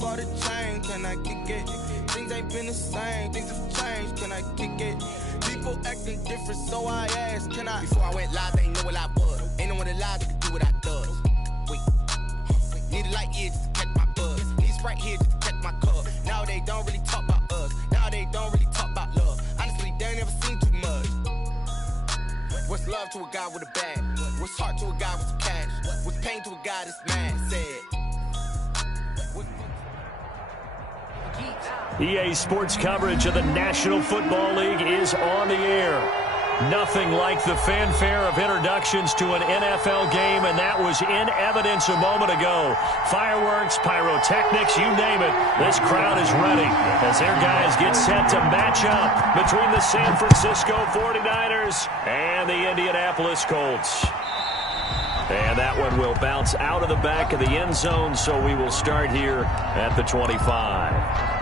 bought a chain, can I kick it? Things ain't been the same, things have changed, can I kick it? People acting different, so I asked, can I? Before I went live, they ain't know what I was. Ain't no one alive that could do what I does. Wait, need a light here just to catch my buzz. Need Sprite here just to catch my cup. Now they don't really talk about us. Now they don't really talk about love. Honestly, they ain't never seen too much. What's love to a guy with a bag? What's heart to a guy with some cash? What's pain to a guy that's mad? Said. EA Sports coverage of the National Football League is on the air. Nothing like the fanfare of introductions to an NFL game, and that was in evidence a moment ago. Fireworks, pyrotechnics, you name it. This crowd is ready as their guys get set to match up between the San Francisco 49ers and the Indianapolis Colts. And that one will bounce out of the back of the end zone, so we will start here at the 25.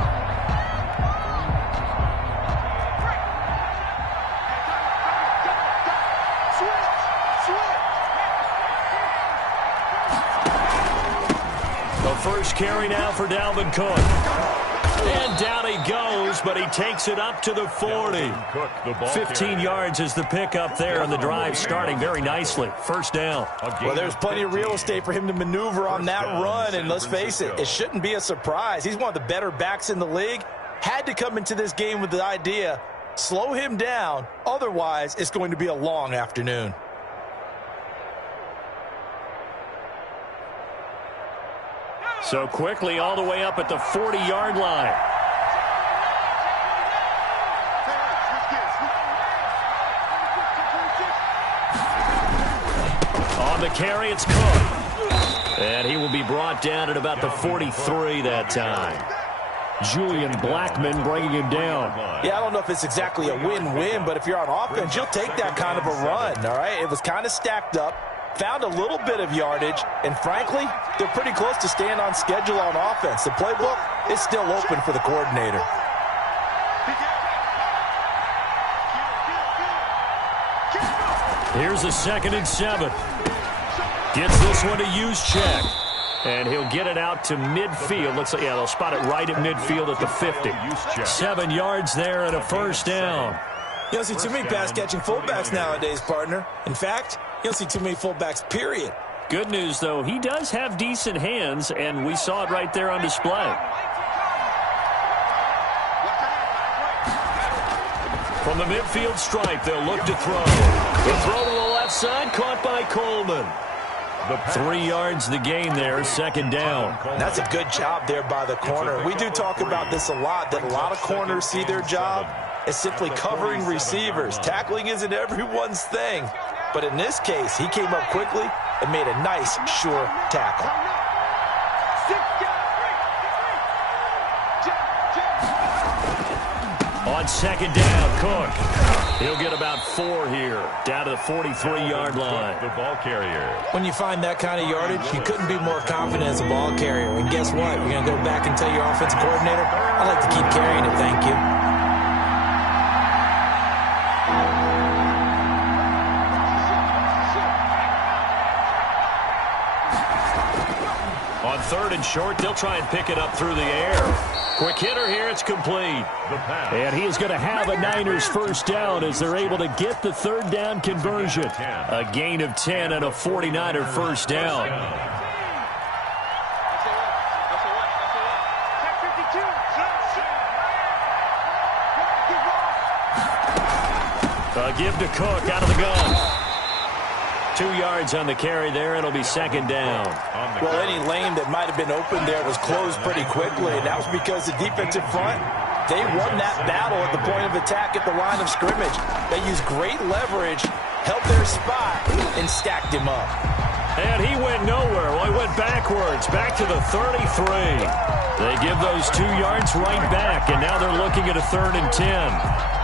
First carry now for Dalvin Cook. And down he goes, but he takes it up to the 40. 15 yards is the pickup there, and the drive starting very nicely. First down. Well, there's plenty of real estate for him to maneuver on that run, and let's face it, it shouldn't be a surprise. He's one of the better backs in the league. Had to come into this game with the idea, slow him down, otherwise it's going to be a long afternoon. So quickly all the way up at the 40-yard line. On the carry, it's Cook. And he will be brought down at about the 43 that time. Julian Blackmon bringing him down. Yeah, I don't know if it's exactly a win-win, but if you're on offense, you'll take that kind of a run, all right? It was kind of stacked up. Found a little bit of yardage, and frankly, they're pretty close to staying on schedule on offense. The playbook is still open for the coordinator. Here's a 2nd and 7. Gets this one to use check. And he'll get it out to midfield. Looks like, yeah, they'll spot it right at midfield at the 50. 7 yards there and a first down. You don't see too many pass-catching fullbacks nowadays, partner. In fact, you don't see too many fullbacks, period. Good news, though, he does have decent hands, and we saw it right there on display. From the midfield stripe, they'll look to throw. The throw to the left side, caught by Coleman. 3 yards the gain there, 2nd down. That's a good job there by the corner. We do talk about this a lot, that a lot of corners see their job as simply covering receivers. Tackling isn't everyone's thing. But in this case, he came up quickly and made a nice, sure tackle. On 2nd down, Cook. He'll get about 4 here, down to the 43-yard line. The ball carrier. When you find that kind of yardage, you couldn't be more confident as a ball carrier. And guess what? You're going to go back and tell your offensive coordinator, I'd like to keep carrying it, thank you. On 3rd and short, they'll try and pick it up through the air. Quick hitter here, it's complete. And he is going to have a Niners first down as they're able to get the 3rd down conversion. A gain of 10 and a 49er first down. A give to Cook out of the gun. 2 yards on the carry there. It'll be 2nd down. Well, any lane that might have been open there was closed pretty quickly, and that was because the defensive front, they won that battle at the point of attack at the line of scrimmage. They used great leverage, held their spot, and stacked him up. And he went nowhere. Well, he went backwards, back to the 33. They give those 2 yards right back, and now they're looking at a 3rd and 10.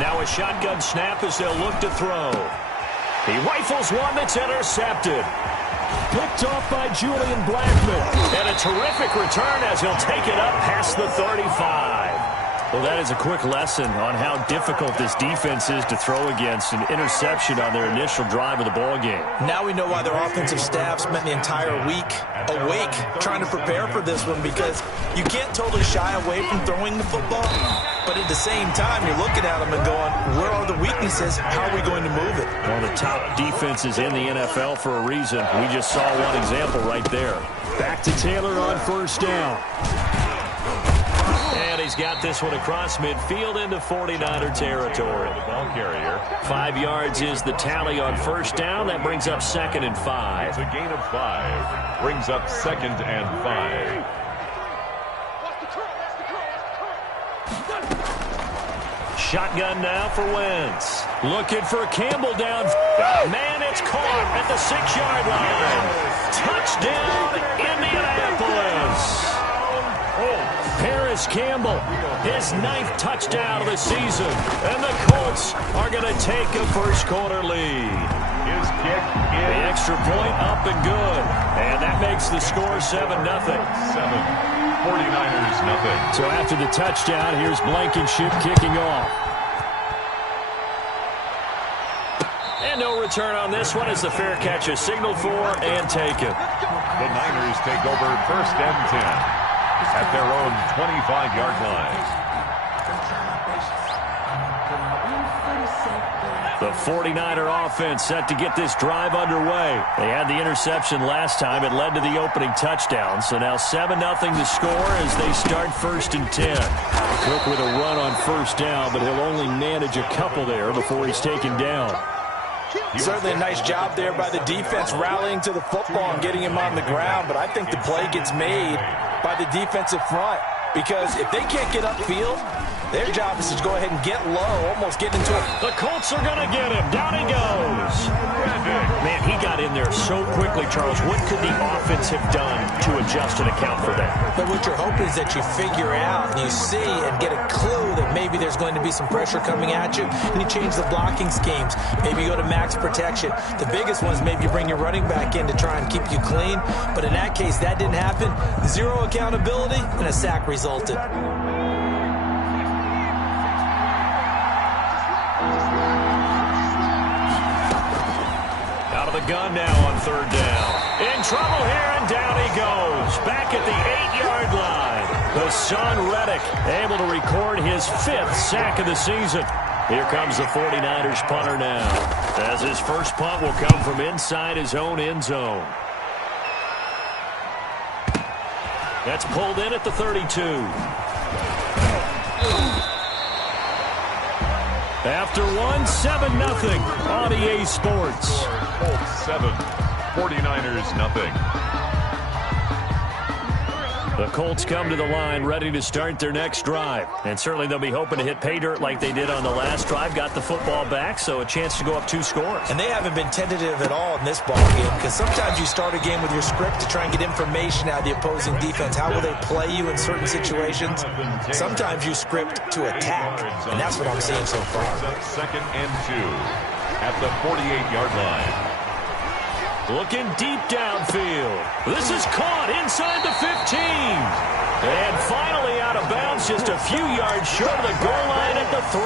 Now a shotgun snap as they'll look to throw. He rifles one that's intercepted. picked off by Julian Blackman. And a terrific return as he'll take it up past the 35. Well, that is a quick lesson on how difficult this defense is to throw against an interception on their initial drive of the ball game. Now we know why their offensive staff spent the entire week awake trying to prepare for this one, because you can't totally shy away from throwing the football, but at the same time, you're looking at them and going, where are the weaknesses? How are we going to move it? One of the top defenses in the NFL for a reason. We just saw one example right there. Back to Taylor on first down. And he's got this one across midfield into 49er territory. The ball carrier. 5 yards is the tally on first down. That brings up 2nd and 5. It's a gain of 5. Brings up 2nd and 5. Shotgun now for Wentz. Looking for Campbell down. Oh, man, it's caught at the 6-yard line. Touchdown, Indianapolis. Paris Campbell, his 9th touchdown of the season. And the Colts are going to take a first-quarter lead. His kick is the extra point up and good. And that makes the score 7-0. 49ers nothing. So after the touchdown, here's Blankenship kicking off. And no return on this one as the fair catch is signaled for and taken. The Niners take over 1st and 10. At their own 25-yard line. The 49er offense set to get this drive underway. They had the interception last time. It led to the opening touchdown. So now 7-0 the score as they start 1st and 10. Cook with a run on first down, but he'll only manage a couple there before he's taken down. Certainly a nice job there by the defense rallying to the football and getting him on the ground, but I think the play gets made by the defensive front, because if they can't get upfield, their job is to go ahead and get low, almost get into it. The Colts are going to get him. Down he goes. Man, he got in there so quickly, Charles. What could the offense have done to adjust and account for that? But what you're hoping is that you figure out and you see and get a clue that maybe there's going to be some pressure coming at you, and you change the blocking schemes. Maybe you go to max protection. The biggest one is maybe you bring your running back in to try and keep you clean. But in that case, that didn't happen. 0 accountability, and a sack resulted. The gun now on 3rd down. In trouble here, and down he goes. Back at the 8-yard line. The son Reddick able to record his 5th sack of the season. Here comes the 49ers punter now, as his first punt will come from inside his own end zone. That's pulled in at the 32. After one, 7-0 on EA Sports. Colts 7, 49ers nothing. The Colts come to the line ready to start their next drive. And certainly they'll be hoping to hit pay dirt like they did on the last drive. Got the football back, so a chance to go up 2 scores. And they haven't been tentative at all in this ball game, because sometimes you start a game with your script to try and get information out of the opposing defense. How will they play you in certain situations? Sometimes you script to attack, and that's what I'm seeing so far. 2nd and 2 at the 48-yard line. Looking deep downfield. This is caught inside the 15. And finally out of bounds, just a few yards short of the goal line at the 3.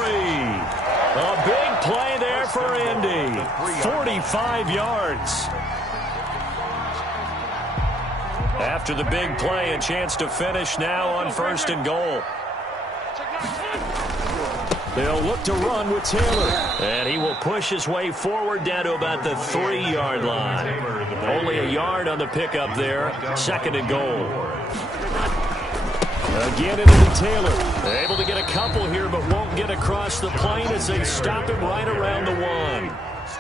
A big play there for Indy. 45 yards. After the big play, a chance to finish now on 1st and goal. They'll look to run with Taylor. And he will push his way forward down to about the 3-yard line. Only a yard on the pickup there. 2nd and goal. Again into the Taylor. They're able to get a couple here, but won't get across the plane as they stop it right around the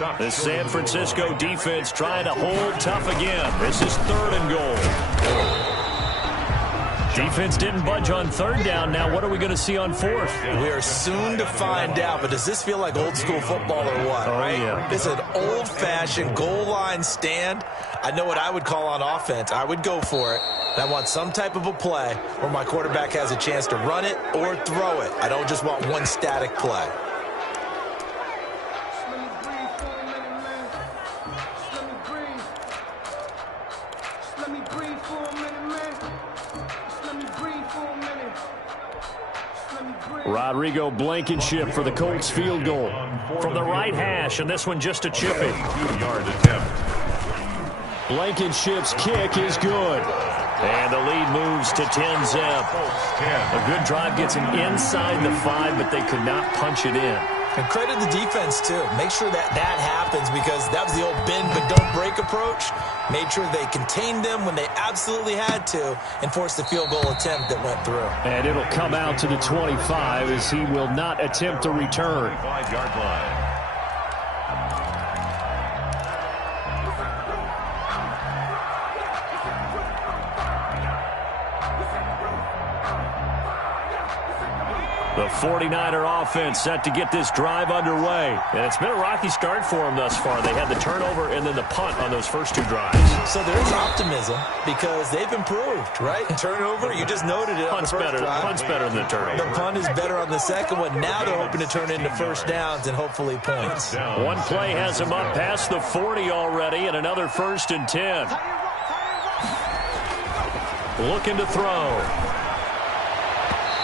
1. The San Francisco defense trying to hold tough again. This is 3rd and goal. Defense didn't budge on 3rd down. Now what are we going to see on 4th? We are soon to find out, but does this feel like old school football or what? Oh, right? Yeah. This is an old-fashioned goal line stand. I know what I would call on offense. I would go for it. And I want some type of a play where my quarterback has a chance to run it or throw it. I don't just want one static play. let me breathe for a minute, man. Just let me breathe for a minute. Just let me breathe. Rodrigo Blankenship for the Colts field goal from the right hash, and this one just a chippy. 2-yard attempt. Blankenship's kick is good. And the lead moves to 10-zip. A good drive gets him inside the 5, but they could not punch it in. And credit the defense, too. Make sure that happens, because that was the old bend but don't break approach. Made sure they contained them when they absolutely had to and forced the field goal attempt that went through. And it'll come out to the 25 as he will not attempt a return. 5-yard line. The 49er offense set to get this drive underway. And it's been a rocky start for them thus far. They had the turnover and then the punt on those first 2 drives. So there's optimism because they've improved, right? Turnover, you just noted it. Punt's better than the turnover. The punt is better on the second one. Now they're hoping to turn into first downs and hopefully points. One play has them up past the 40 already, and another 1st and 10. Looking to throw.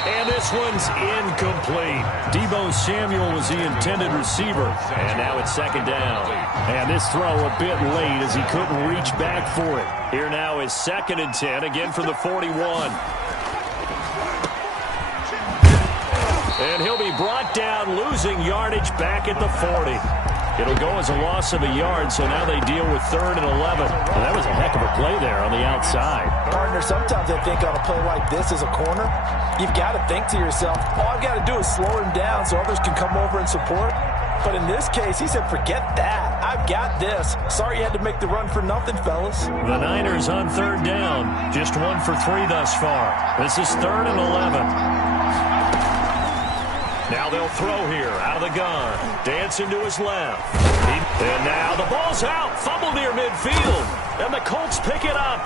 And this one's incomplete. Deebo Samuel was the intended receiver. And now it's 2nd down. And this throw a bit late as he couldn't reach back for it. Here now is 2nd and 10, again from the 41. And he'll be brought down, losing yardage back at the 40. It'll go as a loss of a yard, so now they deal with 3rd and 11. Well, that was a heck of a play there on the outside. Partner, sometimes I think on a play like this as a corner, you've got to think to yourself, all I've got to do is slow him down so others can come over and support. But in this case, he said, forget that. I've got this. Sorry you had to make the run for nothing, fellas. The Niners on 3rd down. Just 1 for 3 thus far. This is 3rd and 11. Now they'll throw here out of the gun. Dancing to his left. And now the ball's out. Fumble near midfield. And the Colts pick it up.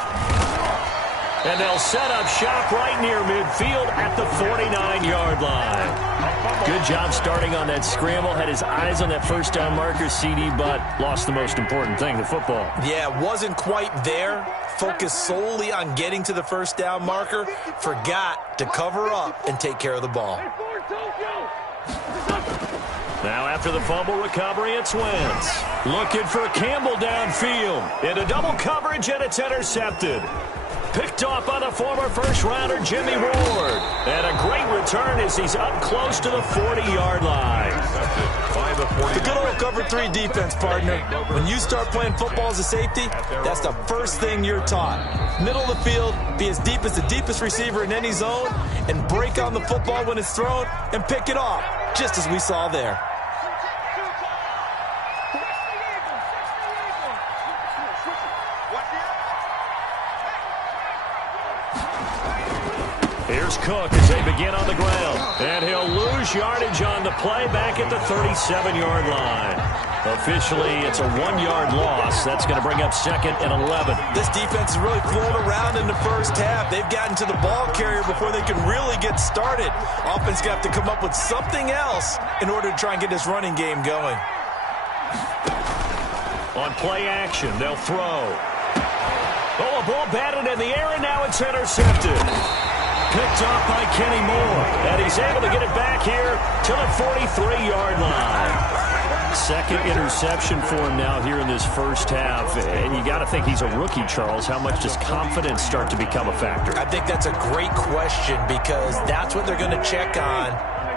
And they'll set up shop right near midfield at the 49-yard line. Good job starting on that scramble. Had his eyes on that 1st down marker, CD, but lost the most important thing, the football. Yeah, wasn't quite there. Focused solely on getting to the 1st down marker. Forgot to cover up and take care of the ball. Now after the fumble recovery, it's Wentz. Looking for Campbell downfield. Into double coverage, and it's intercepted. Picked off by the former first-rounder Jimmy Ward. And a great return as he's up close to the 40-yard line. The good old cover 3 defense, partner. When you start playing football as a safety, that's the first thing you're taught. Middle of the field, be as deep as the deepest receiver in any zone, and break on the football when it's thrown and pick it off, just as we saw there. Here's Cook as they begin on the ground. And he'll lose yardage on the play back at the 37-yard line. Officially, it's a 1-yard loss. That's going to bring up 2nd and 11. This defense is really flown around in the first half. They've gotten to the ball carrier before they can really get started. Offense got to come up with something else in order to try and get this running game going. On play action, they'll throw. Oh, a ball batted in the air, and now it's intercepted. Picked off by Kenny Moore, and he's able to get it back here to the 43-yard line. 2nd interception for him now here in this first half, and you got to think he's a rookie, Charles. How much does confidence start to become a factor? I think that's a great question because that's what they're going to check on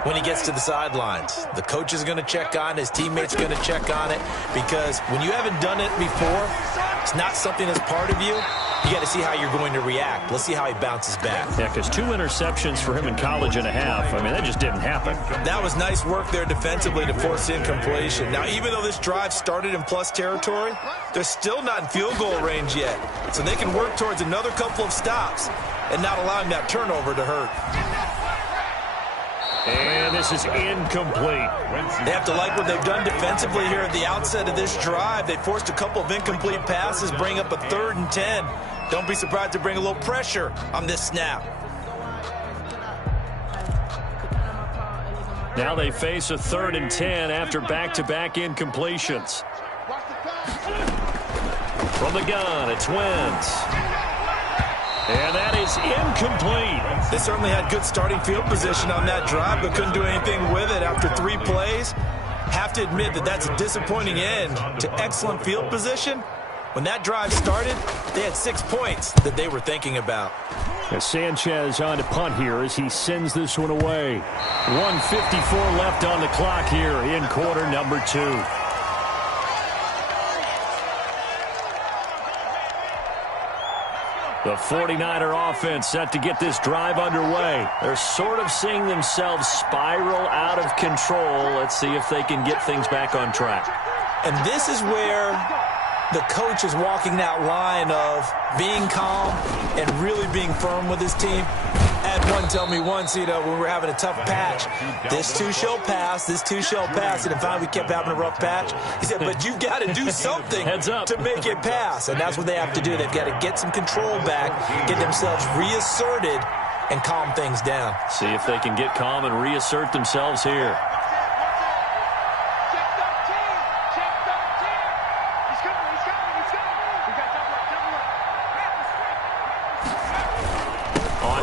when he gets to the sidelines. The coach is going to check on it, his teammates are going to check on it, because when you haven't done it before, it's not something that's part of you. You got to see how you're going to react. Let's see how he bounces back. Yeah, because 2 interceptions for him in college and a half. I mean, that just didn't happen. That was nice work there defensively to force incompletion. Now, even though this drive started in plus territory, they're still not in field goal range yet. So they can work towards another couple of stops and not allowing that turnover to hurt. And this is incomplete. They have to like what they've done defensively here at the outset of this drive. They forced a couple of incomplete passes, bring up a 3rd and 10. Don't be surprised to bring a little pressure on this snap. Now they face a 3rd and 10 after back-to-back incompletions. From the gun, it's Wentz. And that is incomplete. They certainly had good starting field position on that drive, but couldn't do anything with it after 3 plays. Have to admit that that's a disappointing end to excellent field position. When that drive started, they had 6 points that they were thinking about. As Sanchez on to punt here as he sends this one away. 1:54 left on the clock here in quarter number 2. The 49er offense set to get this drive underway. They're sort of seeing themselves spiral out of control. Let's see if they can get things back on track. And this is where the coach is walking that line of being calm and really being firm with his team. I had one tell me once, when we were having a tough patch, this too shall pass, this too shall pass. And finally we kept having a rough patch. He said, but you've got to do something to make it pass. And that's what they have to do. They've got to get some control back, get themselves reasserted, and calm things down. See if they can get calm and reassert themselves here.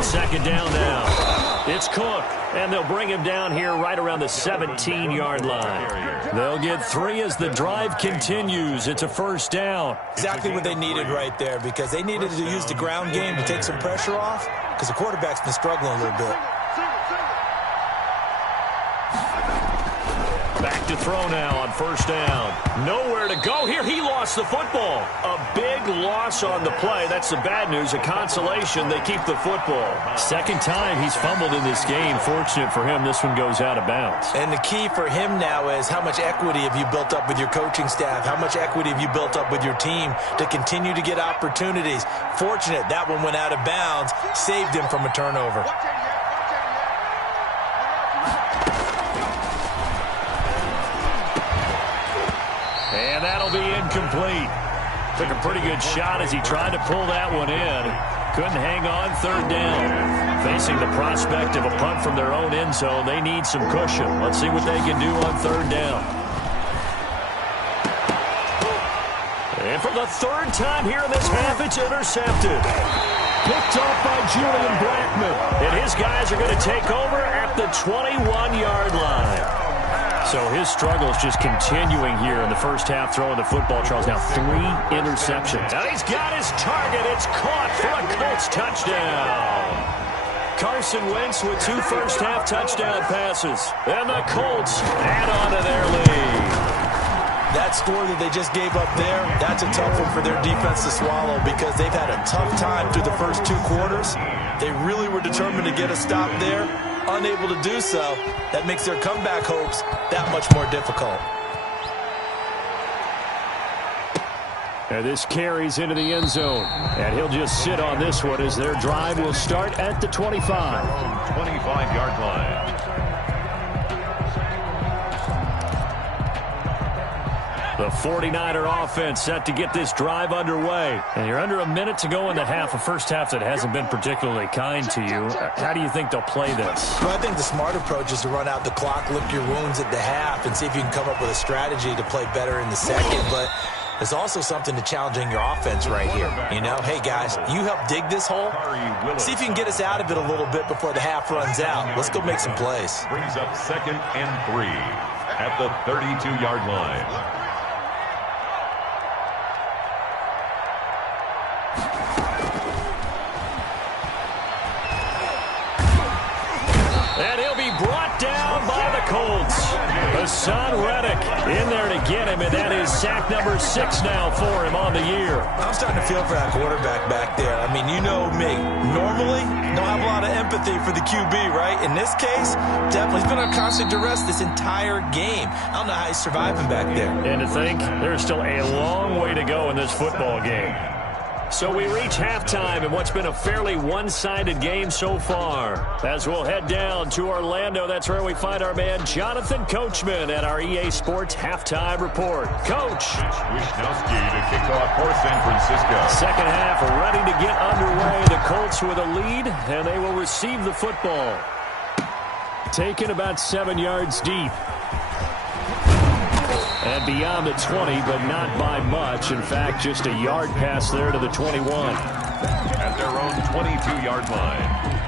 Second down now. It's Cook, and they'll bring him down here right around the 17-yard line. They'll get 3 as the drive continues. It's a first down. Exactly what they needed right there, because they needed to use the ground game to take some pressure off, because the quarterback's been struggling a little bit. Back to throw now on first down. Nowhere to go here. He lost the football. A big loss on the play. That's the bad news. A consolation. They keep the football. Second time he's fumbled in this game. Fortunate for him, this one goes out of bounds. And the key for him now is how much equity have you built up with your coaching staff? How much equity have you built up with your team to continue to get opportunities? Fortunate that one went out of bounds. Saved him from a turnover. And that'll be incomplete. Took a pretty good shot as he tried to pull that one in. Couldn't hang on third down. Facing the prospect of a punt from their own end zone, they need some cushion. Let's see what they can do on third down. And for the third time here in this half, it's intercepted. Picked off by Julian Blackman. And his guys are going to take over at the 21-yard line. So his struggles just continuing here in the first half, throwing the football. Charles, now 3 interceptions. And he's got his target. It's caught for a Colts touchdown. Carson Wentz with 2 first-half touchdown passes. And the Colts add on to their lead. That score that they just gave up there, that's a tough one for their defense to swallow, because they've had a tough time through the first 2 quarters. They really were determined to get a stop there. Unable to do so, that makes their comeback hopes that much more difficult. And this carries into the end zone. And he'll just sit on this one as their drive will start at the 25. 25-yard line. The 49er offense set to get this drive underway. And you're under a minute to go in the half, a first half that hasn't been particularly kind to you. How do you think they'll play this? Well, I think the smart approach is to run out the clock, lick your wounds at the half, and see if you can come up with a strategy to play better in the second. But there's also something to challenging your offense right here. Hey, guys, you help dig this hole. See if you can get us out of it a little bit before the half runs out. Let's go make some plays. Brings up 2nd and 3 at the 32-yard line. And he'll be brought down by the Colts. Hassan Reddick in there to get him, and that is sack number 6 now for him on the year. I'm starting to feel for that quarterback back there. I mean, you know me. Normally, don't have a lot of empathy for the QB, right? In this case, definitely he's been on constant duress this entire game. I don't know how he's surviving back there. And to think, there's still a long way to go in this football game. So we reach halftime in what's been a fairly one-sided game so far. As we'll head down to Orlando, that's where we find our man Jonathan Coachman at our EA Sports Halftime Report. Coach. Wisnowski to kick off for San Francisco. Second half ready to get underway. The Colts with a lead, and they will receive the football. Taken about 7 yards deep. And beyond the 20, but not by much. In fact, just a yard pass there to the 21. at their own 22-yard line.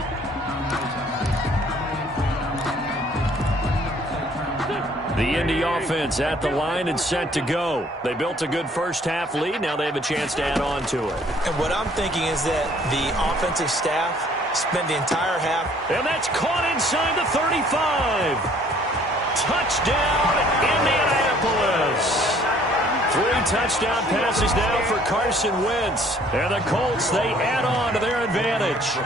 The Indy offense at the line and set to go. They built a good first-half lead. Now they have a chance to add on to it. And what I'm thinking is that the offensive staff spent the entire half. And that's caught inside the 35. Touchdown, Indianapolis. 3 touchdown passes now for Carson Wentz. And the Colts, they add on to their advantage.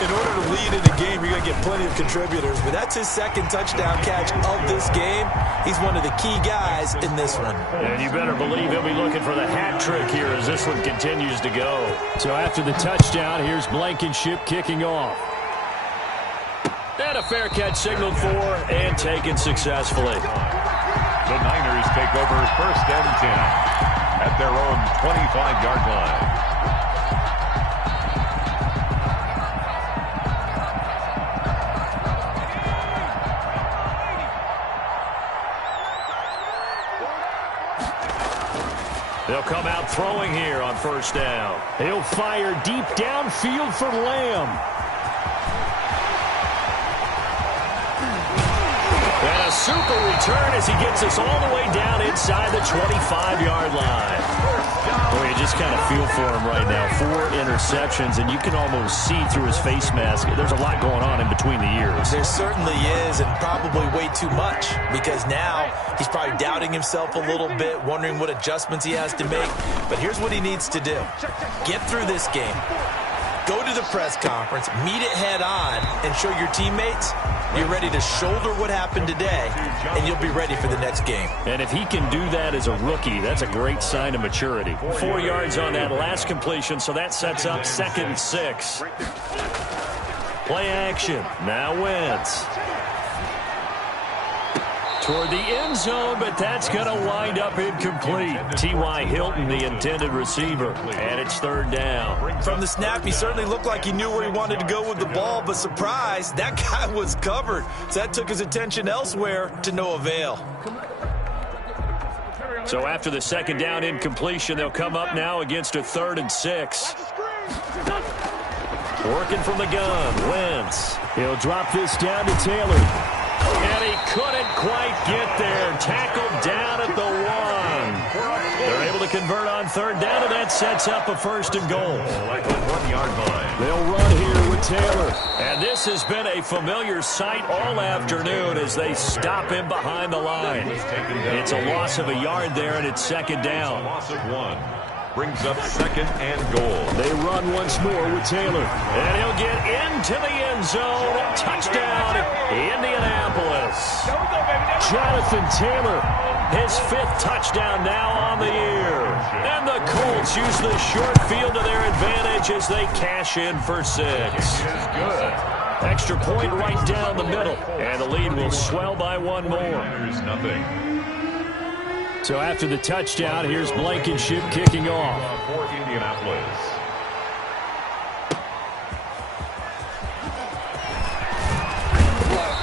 In order to lead in a game, you're going to get plenty of contributors. But that's his second touchdown catch of this game. He's one of the key guys in this one. And you better believe he'll be looking for the hat trick here as this one continues to go. So after the touchdown, here's Blankenship kicking off. And a fair catch signaled for and taken successfully. The Niners take over 1st and 10 at their own 25-yard line. They'll come out throwing here on 1st down. He'll fire deep downfield for Lamb. And a super return as he gets us all the way down inside the 25-yard line. Boy, you just kind of feel for him right now. 4 interceptions, and you can almost see through his face mask. There's a lot going on in between the ears. There certainly is, and probably way too much, because now he's probably doubting himself a little bit, wondering what adjustments he has to make. But here's what he needs to do. Get through this game. Go to the press conference, meet it head on, and show your teammates you're ready to shoulder what happened today, and you'll be ready for the next game. And if he can do that as a rookie, that's a great sign of maturity. 4 yards on that last completion, so that sets up 2nd and 6. Play action. Now Wentz. Toward the end zone, but that's going to wind up incomplete. T.Y. Hilton, the intended receiver, and it's 3rd down. From the snap, he certainly looked like he knew where he wanted to go with the ball, but surprise, that guy was covered. So that took his attention elsewhere to no avail. So after the 2nd down incompletion, they'll come up now against a 3rd and 6. Working from the gun, Wentz. He'll drop this down to Taylor. And he couldn't quite get there. Tackled down at the 1. They're able to convert on 3rd down, and that sets up a 1st and goal. Like a 1-yard line. They'll run here with Taylor. And this has been a familiar sight all afternoon as they stop him behind the line. It's a loss of a yard there, and it's 2nd down. Loss of 1. Brings up 2nd and goal. They run once more with Taylor. And he'll get into the end zone. Touchdown, Indianapolis. Jonathan Taylor, his 5th touchdown now on the year. And the Colts use the short field to their advantage as they cash in for 6. Good. Extra point right down the middle. And the lead will swell by 1 more. Niners nothing. So after the touchdown, here's Blankenship kicking off. For Indianapolis.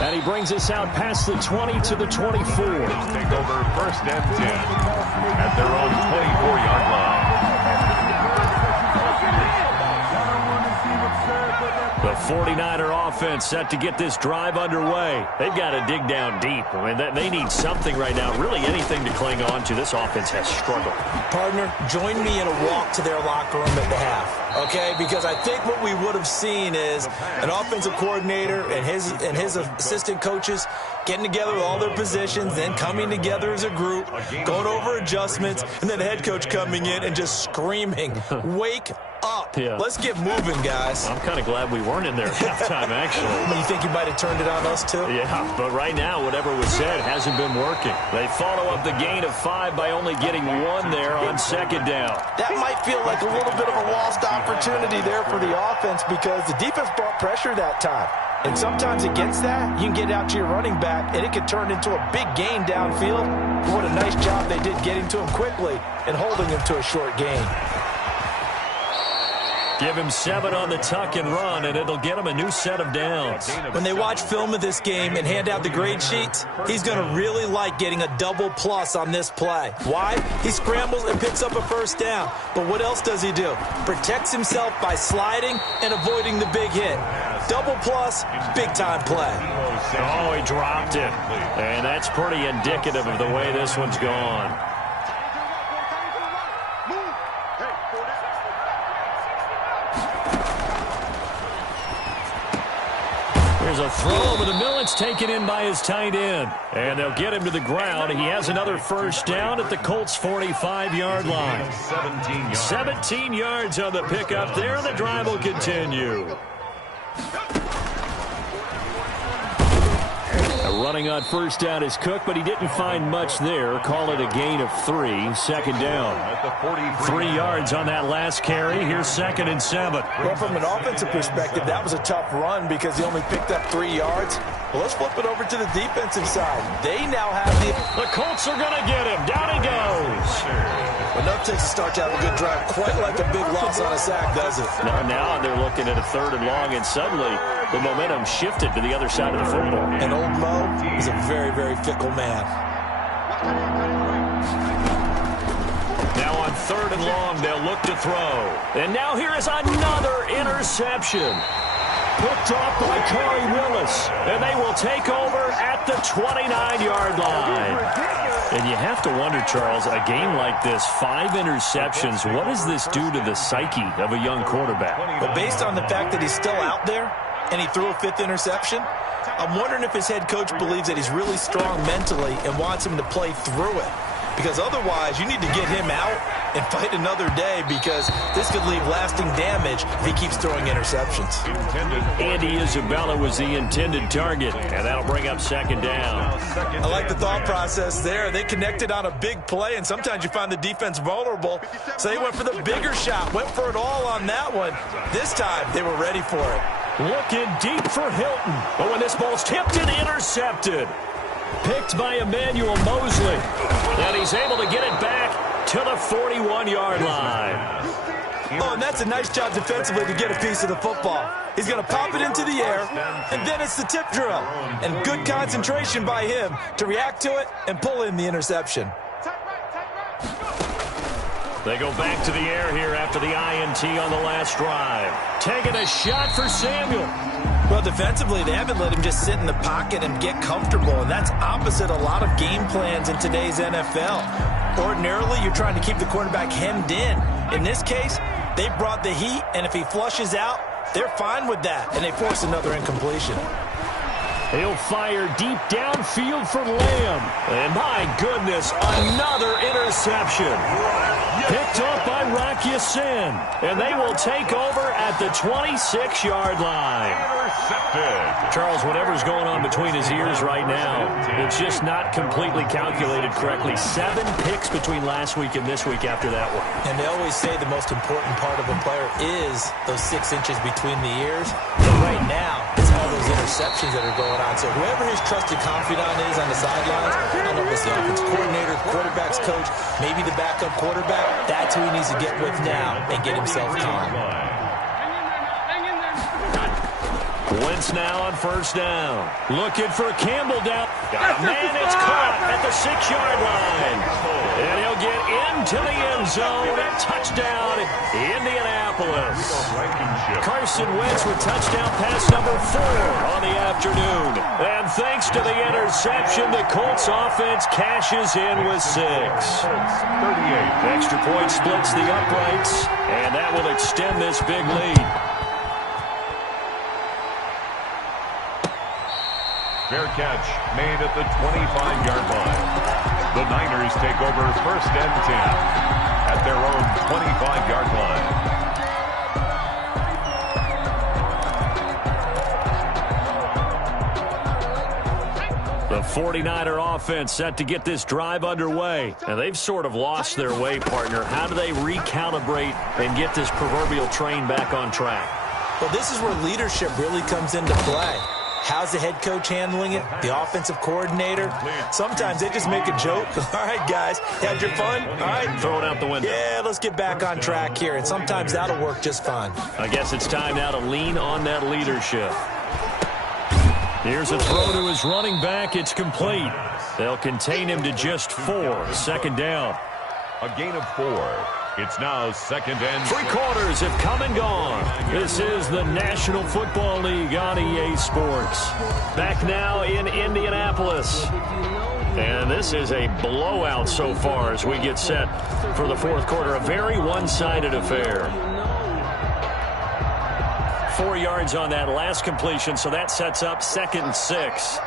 And he brings us out past the 20 to the 24. Take over 1st and 10 at their own 24-yard line. The 49er offense set to get this drive underway. They've got to dig down deep. I mean, they need something right now, really anything to cling on to. This offense has struggled. Partner, join me in a walk to their locker room at the half, okay? Because I think what we would have seen is an offensive coordinator and his assistant coaches getting together with all their positions, then coming together as a group, going over adjustments, and then the head coach coming in and just screaming, wake up. Yeah. Let's get moving, guys. I'm kind of glad we weren't in there at halftime, actually. You think you might have turned it on us, too? Yeah, but right now, whatever was said hasn't been working. They follow up the gain of 5 by only getting 1 there on 2nd down. That might feel like a little bit of a lost opportunity there for the offense because the defense brought pressure that time. And sometimes against that, you can get out to your running back, and it could turn into a big gain downfield. But what a nice job they did getting to him quickly and holding him to a short gain. Give him 7 on the tuck and run, and it'll get him a new set of downs. When they watch film of this game and hand out the grade sheets, he's going to really like getting a double plus on this play. Why? He scrambles and picks up a first down. But what else does he do? Protects himself by sliding and avoiding the big hit. Double plus, big-time play. Oh, he dropped it. And that's pretty indicative of the way this one's gone. There's a throw over the middle. It's taken in by his tight end. And they'll get him to the ground. He has another first down at the Colts' 45-yard line. 17 yards on the pickup there. The drive will continue. Running on first down is Cook, but he didn't find much there. Call it a gain of 3. Second down. 3 yards on that last carry. Here's 2nd and 7. Well, from an offensive perspective, that was a tough run because he only picked up 3 yards. Well, let's flip it over to the defensive side. They now have the Colts are going to get him. Down he goes. Enough takes to start to have a good drive. Quite like a big loss on a sack, does it? Now they're looking at a 3rd and long, and suddenly the momentum shifted to the other side of the football. And old Mo is a very, very fickle man. Now on 3rd and long, they'll look to throw. And now here is another interception. Picked off by Corey Willis. And they will take over at the 29-yard line. And you have to wonder, Charles, a game like this, 5 interceptions, what does this do to the psyche of a young quarterback? But based on the fact that he's still out there and he threw a 5th interception, I'm wondering if his head coach believes that he's really strong mentally and wants him to play through it. Because otherwise, you need to get him out and fight another day because this could leave lasting damage if he keeps throwing interceptions. Andy Isabella was the intended target, and that'll bring up 2nd down. I like the thought process there. They connected on a big play, and sometimes you find the defense vulnerable. So they went for the bigger shot, went for it all on that one. This time, they were ready for it. Looking deep for Hilton. But when this ball's tipped and intercepted. Picked by Emmanuel Mosley. And he's able to get it back to the 41-yard line. Oh, and that's a nice job defensively to get a piece of the football. He's going to pop it into the air, and then it's the tip drill. And good concentration by him to react to it and pull in the interception. They go back to the air here after the INT on the last drive. Taking a shot for Samuel. Well, defensively, they haven't let him just sit in the pocket and get comfortable, and that's opposite a lot of game plans in today's NFL. Ordinarily, you're trying to keep the quarterback hemmed in. In this case, they brought the heat, and if he flushes out, they're fine with that, and they force another incompletion. He'll fire deep downfield for Lamb. And my goodness, another interception. Picked up by Rocky Sin. And they will take over at the 26-yard line. Charles, whatever's going on between his ears right now, it's just not completely calculated correctly. 7 picks between last week and this week after that one. And they always say the most important part of a player is those 6 inches between the ears. But right now, it's all those interceptions that are going on. So whoever his trusted confidant is on the sidelines, I don't know if it's the offensive coordinator, quarterback's coach, maybe the backup quarterback, that's who he needs to get with now and get himself calm. Wentz now on first down. Looking for Campbell down. Man, it's caught at the 6-yard line. And he'll get into the end zone. Touchdown, Indianapolis. Carson Wentz with touchdown pass number 4 on the afternoon. And thanks to the interception, the Colts offense cashes in with 6. 38. Extra point splits the uprights, and that will extend this big lead. Fair catch made at the 25-yard line. The Niners take over 1st and 10 at their own 25-yard line. The 49er offense set to get this drive underway. And they've sort of lost their way, partner. How do they recalibrate and get this proverbial train back on track? Well, this is where leadership really comes into play. How's the head coach handling it? The offensive coordinator? Sometimes they just make a joke. All right, guys, had your fun? All right. Throw it out the window. Yeah, let's get back on track here, and sometimes that'll work just fine. I guess it's time now to lean on that leadership. Here's a throw to his running back. It's complete. They'll contain him to just 4. Second down. A gain of 4. It's now second and 3 quarters have come and gone. This is the National Football League on EA Sports. Back now in Indianapolis. And this is a blowout so far as we get set for the fourth quarter. A very one-sided affair. 4 yards on that last completion, so that sets up 2nd and 6.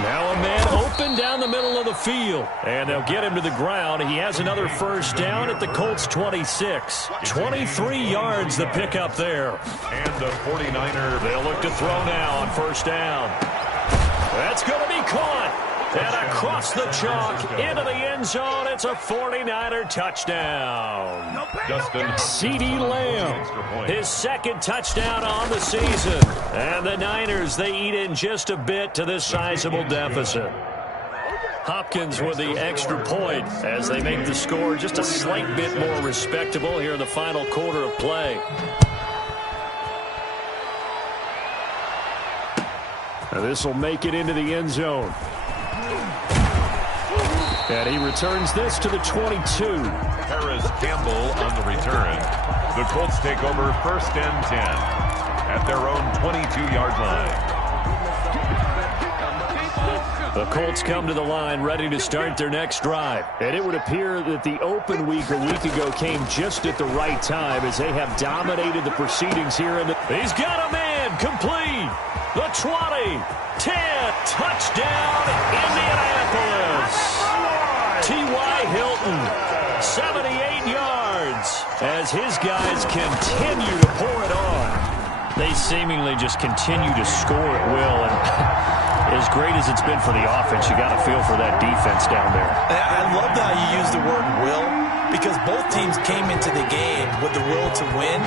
Now a man open down the middle of the field, and they'll get him to the ground. He has another first down at the Colts 26. 23 yards the pickup there. And the 49er. They'll look to throw now on first down. That's going to be caught. And across the chalk into the end zone, it's a 49er touchdown. CeeDee Lamb, his 2nd touchdown on the season. And the Niners, they eat in just a bit to this sizable deficit. Hopkins with the extra point as they make the score just a slight bit more respectable here in the final quarter of play. Now this will make it into the end zone. And he returns this to the 22. Harris Campbell on the return. The Colts take over first and 10 at their own 22-yard line. The Colts come to the line ready to start their next drive. And it would appear that the open week a week ago came just at the right time as they have dominated the proceedings here. He's got a man complete. The 20, 10, touchdown, Indianapolis. T.Y. Hilton, 78 yards, as his guys continue to pour it on. They seemingly just continue to score at will, and as great as it's been for the offense, you got to feel for that defense down there. I love how you use the word will, because both teams came into the game with the will to win,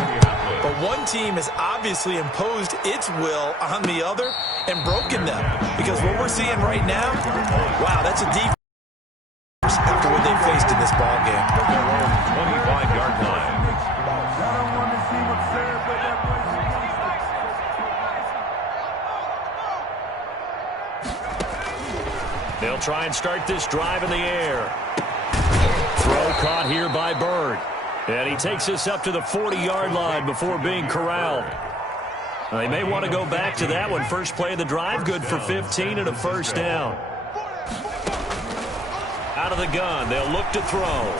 but one team has obviously imposed its will on the other and broken them, because what we're seeing right now, wow, that's a defense after what they faced in this ball game. Their own 25-yard line. They'll try and start this drive in the air. Throw caught here by Bird. And he takes this up to the 40-yard line before being corralled. They may want to go back to that one. First play of the drive, good for 15 and a first down. Out of the gun, they'll look to throw.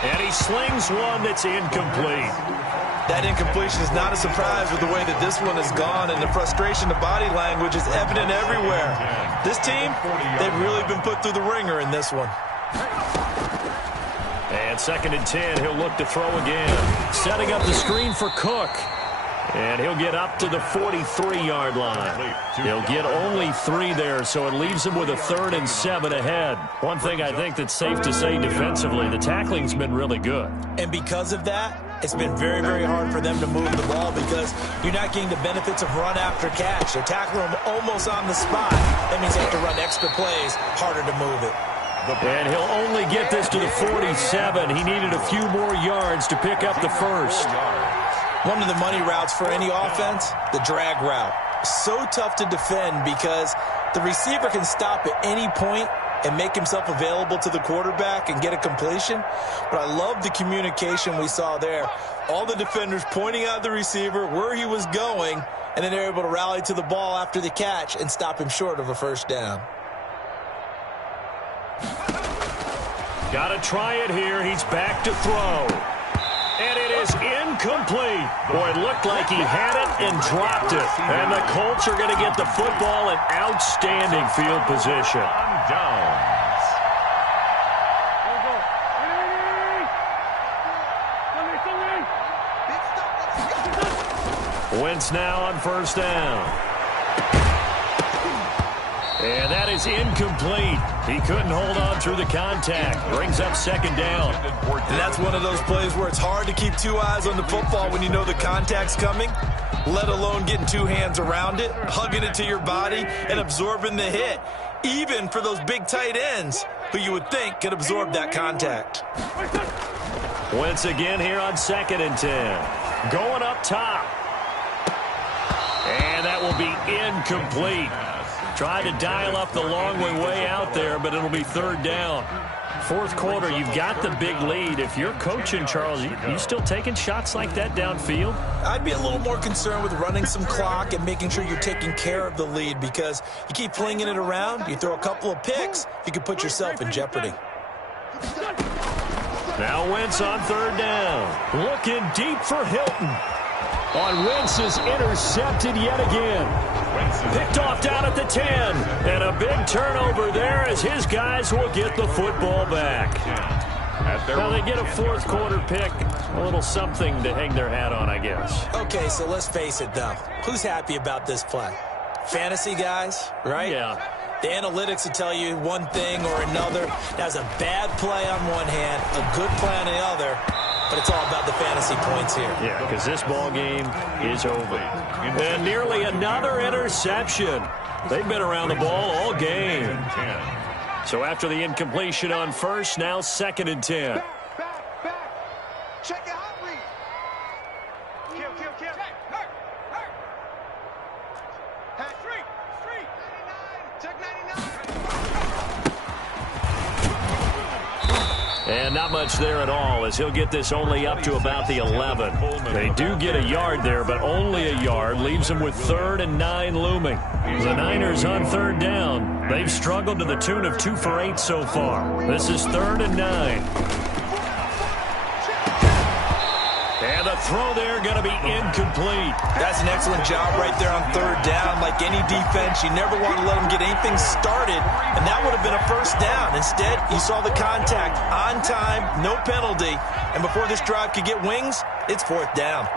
And he slings one that's incomplete. That incompletion is not a surprise with the way that this one has gone, and the frustration of body language is evident everywhere. This team, they've really been put through the ringer in this one. And 2nd and 10, he'll look to throw again. Setting up the screen for Cook. And he'll get up to the 43-yard line. He'll get only 3 there, so it leaves him with a 3rd and 7 ahead. One thing I think that's safe to say defensively, the tackling's been really good. And because of that, it's been very, very hard for them to move the ball because you're not getting the benefits of run after catch. They're tackling them almost on the spot. That means they have to run extra plays, harder to move it. And he'll only get this to the 47. He needed a few more yards to pick up the first. One of the money routes for any offense, the drag route. So tough to defend because the receiver can stop at any point and make himself available to the quarterback and get a completion. But I love the communication we saw there. All the defenders pointing out the receiver, where he was going, and then they're able to rally to the ball after the catch and stop him short of a first down. Got to try it here. He's back to throw. And it is incomplete. Boy, it looked like he had it and dropped it. And the Colts are going to get the football in outstanding field position. Downs. Wentz now on first down. And that is incomplete. He couldn't hold on through the contact. Brings up second down. And that's one of those plays where it's hard to keep two eyes on the football when you know the contact's coming, let alone getting two hands around it, hugging it to your body, and absorbing the hit, even for those big tight ends who you would think could absorb that contact. Once again here on 2nd and 10. Going up top. And that will be incomplete. Tried to dial up the long way out there, but it'll be 3rd down. 4th quarter, you've got the big lead. If you're coaching, Charles, you still taking shots like that downfield? I'd be a little more concerned with running some clock and making sure you're taking care of the lead, because you keep flinging it around, you throw a couple of picks, you can put yourself in jeopardy. Now Wentz on 3rd down. Looking deep for Hilton. On Wentz is intercepted yet again. Picked off down at the 10. And a big turnover there as his guys will get the football back. Now they get a 4th quarter pick. A little something to hang their hat on, I guess. Okay, so let's face it, though. Who's happy about this play? Fantasy guys, right? Yeah. The analytics will tell you one thing or another. That's a bad play on one hand, a good play on the other. But it's all about the fantasy points here. Yeah, because this ball game is over. And nearly another interception. They've been around the ball all game. So after the incompletion on 1st, now 2nd and 10. Back. Check it out, Ruiz. Kill. Hurt. Hat street. 99. Check 99. And not much there at all, as he'll get this only up to about the 11. They do get a yard there, but only a yard. Leaves them with 3rd and 9 looming. The Niners on 3rd down. They've struggled to the tune of 2 for 8 so far. This is 3rd and 9. And the throw there going to be incomplete. That's an excellent job right there on 3rd down. Like any defense, you never want to let them get anything started, and that would have been a 1st down. Instead, you saw the contact on time, no penalty, and before this drive could get wings, it's 4th down.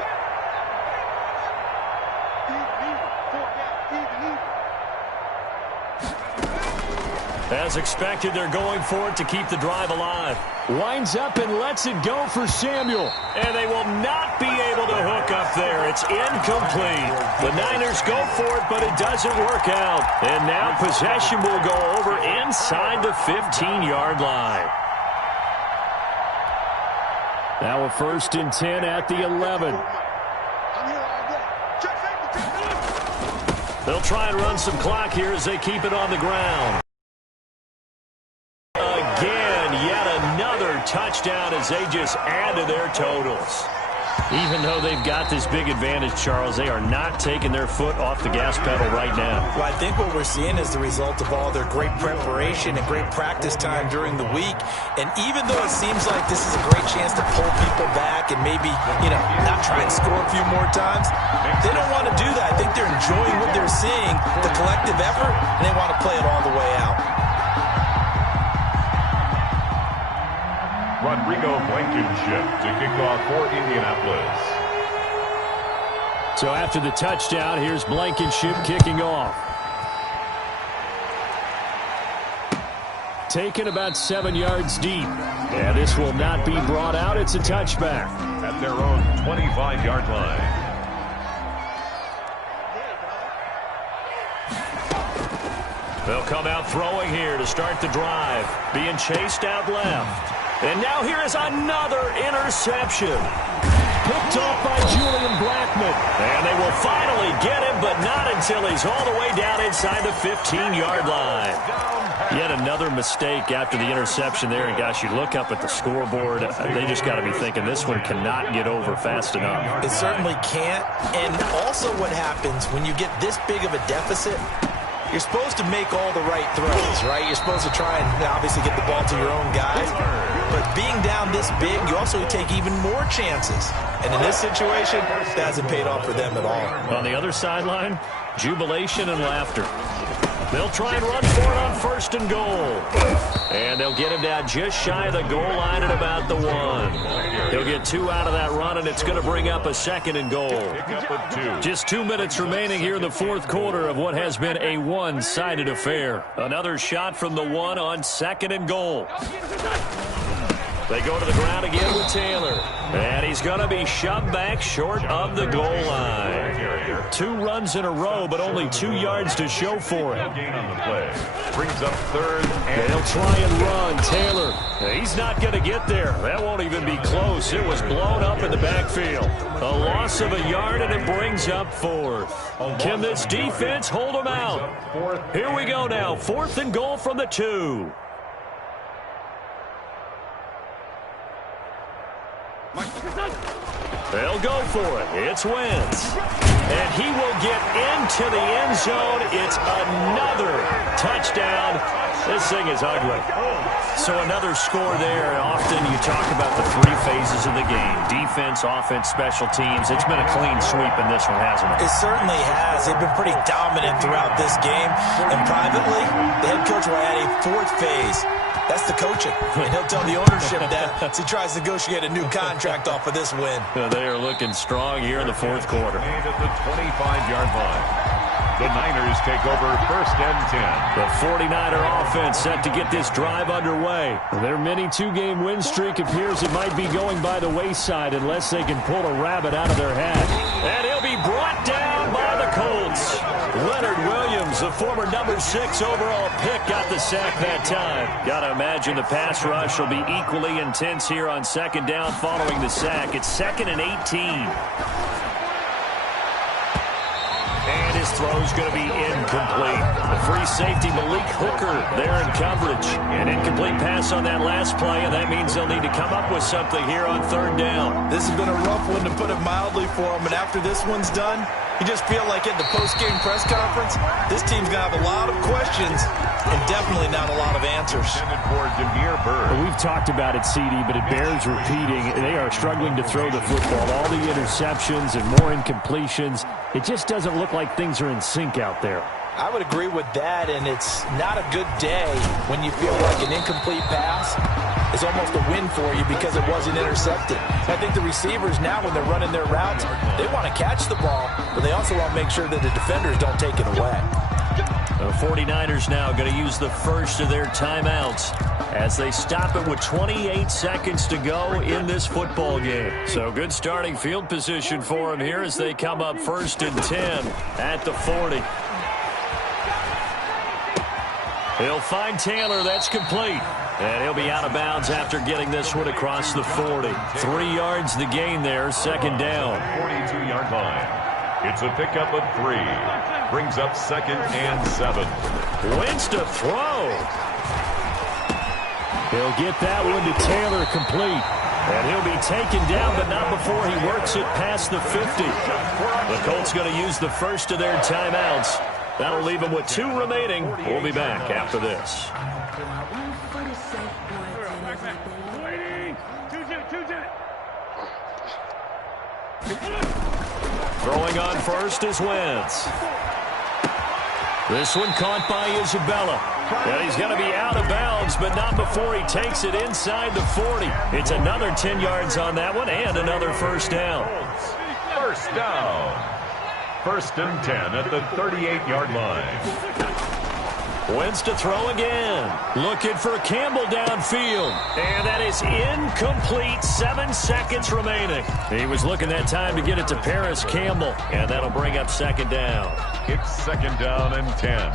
As expected, they're going for it to keep the drive alive. Winds up and lets it go for Samuel. And they will not be able to hook up there. It's incomplete. The Niners go for it, but it doesn't work out. And now possession will go over inside the 15-yard line. Now a 1st and 10 at the 11. They'll try and run some clock here as they keep it on the ground. Touchdown as they just add to their totals. Even though they've got this big advantage, Charles, they are not taking their foot off the gas pedal right now. Well, I think what we're seeing is the result of all their great preparation and great practice time during the week. And even though it seems like this is a great chance to pull people back and maybe, not try and score a few more times, they don't want to do that. I think they're enjoying what they're seeing, the collective effort, and they want to play it all the way out. Rodrigo Blankenship to kick off for Indianapolis. So after the touchdown, here's Blankenship kicking off. Taken about 7 yards deep. And this will not be brought out. It's a touchback. At their own 25-yard line. They'll come out throwing here to start the drive. Being chased out left. And now here is another interception. Picked off by Julian Blackmon. And they will finally get him, but not until he's all the way down inside the 15-yard line. Yet another mistake after the interception there. And, gosh, you look up at the scoreboard, they just got to be thinking this one cannot get over fast enough. It certainly can't. And also what happens when you get this big of a deficit, you're supposed to make all the right throws, right? You're supposed to try and obviously get the ball to your own guys. But being down this big, you also take even more chances. And in this situation, that hasn't paid off for them at all. On the other sideline, jubilation and laughter. They'll try and run for it on 1st and goal. And they'll get him down just shy of the goal line at about the 1. He'll get 2 out of that run, and it's going to bring up a 2nd and goal. Just 2 minutes remaining here in the 4th quarter of what has been a one-sided affair. Another shot from the 1 on 2nd and goal. They go to the ground again with Taylor. And he's going to be shoved back short of the goal line. 2 runs in a row, but only 2 yards to show for it. Gain on the play. Brings up 3rd. And they'll try and run. Taylor, he's not going to get there. That won't even be close. It was blown up in the backfield. A loss of a yard, and it brings up 4th. Can this defense hold them out? Here we go now. 4th and goal from the 2. They'll go for it. It's Wentz. And he will get into the end zone. It's another touchdown. This thing is ugly. So another score there. Often you talk about the 3 phases of the game. Defense, offense, special teams. It's been a clean sweep in this one, hasn't it? It certainly has. They've been pretty dominant throughout this game. And privately, the head coach will add a 4th phase. That's the coaching. And he'll tell the ownership that as he tries to negotiate a new contract off of this win. They are looking strong here in the 4th quarter. Made at the 25-yard line. The Niners take over 1st and 10. The 49er offense set to get this drive underway. Their mini 2-game win streak appears it might be going by the wayside unless they can pull a rabbit out of their hat. And he'll be brought down by the Colts. Leonard Williams, the former number 6 overall pick, got the sack that time. Got to imagine the pass rush will be equally intense here on 2nd down following the sack. It's 2nd and 18. And his throw is going to be incomplete. The free safety, Malik Hooker, there in coverage. An incomplete pass on that last play, and that means they'll need to come up with something here on 3rd down. This has been a rough one, to put it mildly, for him. And after this one's done, you just feel like at the post-game press conference, this team's going to have a lot of questions and definitely not a lot of answers. Well, we've talked about it, CD, but it bears repeating. They are struggling to throw the football. All the interceptions and more incompletions. It just doesn't look like things are in sync out there. I would agree with that, and it's not a good day when you feel like an incomplete pass is almost a win for you because it wasn't intercepted. I think the receivers now, when they're running their routes, they want to catch the ball, but they also want to make sure that the defenders don't take it away. The 49ers now going to use the first of their timeouts as they stop it with 28 seconds to go in this football game. So good starting field position for them here as they come up 1st and 10 at the 40. He'll find Taylor. That's complete. And he'll be out of bounds after getting this one across the 40. 3 yards the gain there, 2nd down. 42-yard line. It's a pickup of 3. Brings up 2nd and 7. Wentz to throw. He'll get that one to Taylor, complete. And he'll be taken down, but not before he works it past the 50. The Colts going to use the first of their timeouts. That'll leave them with 2 remaining. We'll be back after this. Throwing on first is Wentz. This one caught by Isabella. And he's going to be out of bounds, but not before he takes it inside the 40. It's another 10 yards on that one and another 1st down. 1st down. 1st and 10 at the 38-yard line. Wentz to throw again. Looking for Campbell downfield. And that is incomplete. 7 seconds remaining. He was looking that time to get it to Paris Campbell. And that'll bring up 2nd down. It's 2nd down and 10.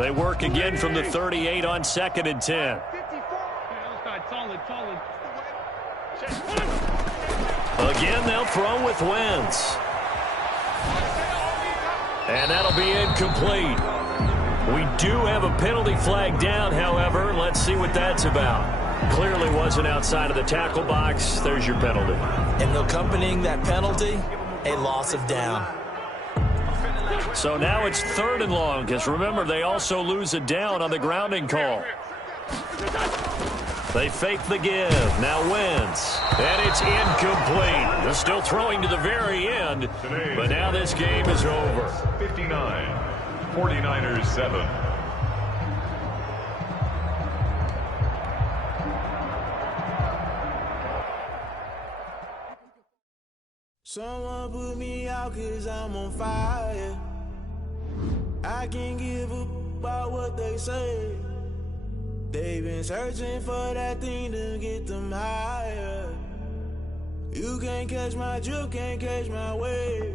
They work again from the 38 on 2nd and 10. Again, they'll throw with Wentz. And that'll be incomplete. We do have a penalty flag down, however. Let's see what that's about. Clearly wasn't outside of the tackle box. There's your penalty. And accompanying that penalty, a loss of down. So now it's 3rd and long, because remember, they also lose a down on the grounding call. They fake the give. Now wins. And it's incomplete. They're still throwing to the very end. But now this game is over. 59. 49ers 7. Someone put me out 'cause I'm on fire. I can't give up about what they say. They've been searching for that thing to get them higher. You can't catch my drift, can't catch my wave.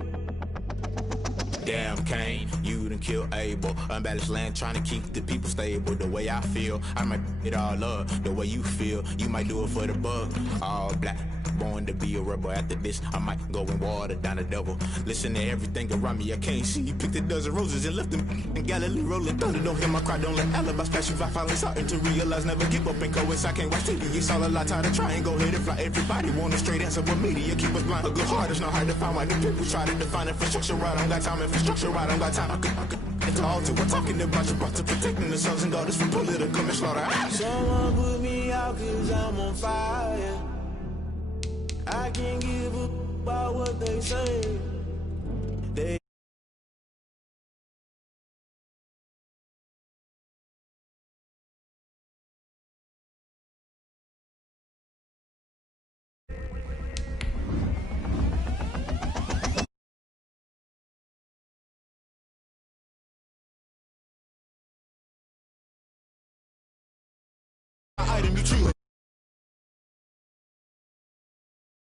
Damn Kane, you done killed Abel. Unbalanced land, trying to keep the people stable. The way I feel, I might it all up. The way you feel, you might do it for the bug. All black, born to be a rebel. After this, I might go and water down the devil. Listen to everything around me, I can't see. Picked a dozen roses and left them in Galilee rolling thunder. Don't hear my cry, don't let alibis pass you. I finally starting to realize, never give up and coincide. I can't watch TV, it's all a lot. Tired of trying, go ahead and fly. Everybody want a straight answer, but media keep us blind. A good heart is not hard to find. Why the people try to define infrastructure right? I don't got time, infrastructure right, I don't got time. I could it's all to we're talking about you, about to protecting the sons and daughters from political and slaughter. Someone put me out 'cause I'm on fire. I can't give up about what they say.